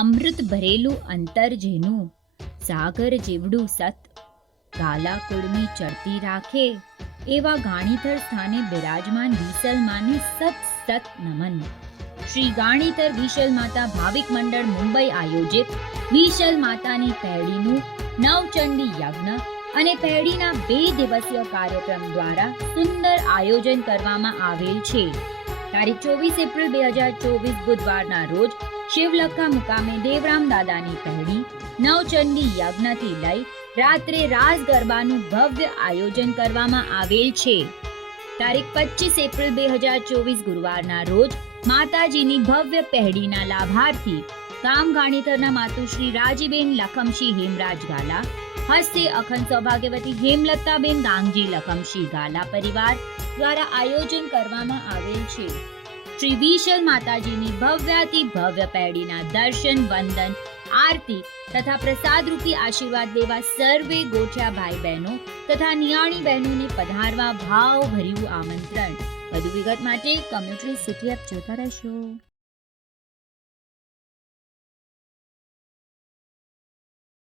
અમૃત ભરેલું અંતર જેનું, સાગર જેવડું સત, ગાલા કુળમી ચડતી રાખે, એવા ગાણીતર સ્થાને બિરાજમાન વિસલ માને સત સત નમન. શ્રી ગાણીતર વિશલ માતા ભાવિક મંડળ મુંબઈ આયોજિત વિશલ માતાની પહેડીનું નવચંડી યજ્ઞ અને પહેડીના 2 દિવસીય કાર્યક્રમ દ્વારા સુંદર આયોજન કરવામાં આવેલ છે. તારીખ 24 એપ્રિલ 2024 બુધવારના રોજ શિવલખા મુકામે દેવરામ દાદાની પહેડી નવચંડી યજ્ઞથી લઈ રાત્રે રાસ ગરબાનું ભવ્ય આયોજન કરવામાં આવેલ છે. તારીખ 25 એપ્રિલ 2024 ગુરુવારના રોજ માતાજીની ભવ્ય પહેડીના લાભાર્થી ગામ ગાણીતરના માતુશ્રી રાજીબેન લખમશી હેમરાજ ગાલા, હસ્તે અખંડ સૌભાગ્યવતી હેમલતાબેન ગાંગજી લખમશી ગાલા પરિવાર દ્વારા આયોજન કરવામાં આવેલ છે. શ્રી વિશલ માતાજીની ભવ્યાતિ ભવ્ય પહેડીના દર્શન, વંદન, આરતી તથા પ્રસાદરૂપી આશીર્વાદ લેવા સર્વે ગોઠિયા ભાઈ બહેનો તથા નિયાણી બહેનોને પધારવા ભાવભર્યું આમંત્રણ. વધુ વિગત માટે કમ્યુનિટી સિટી એપ જોતા રહેશો.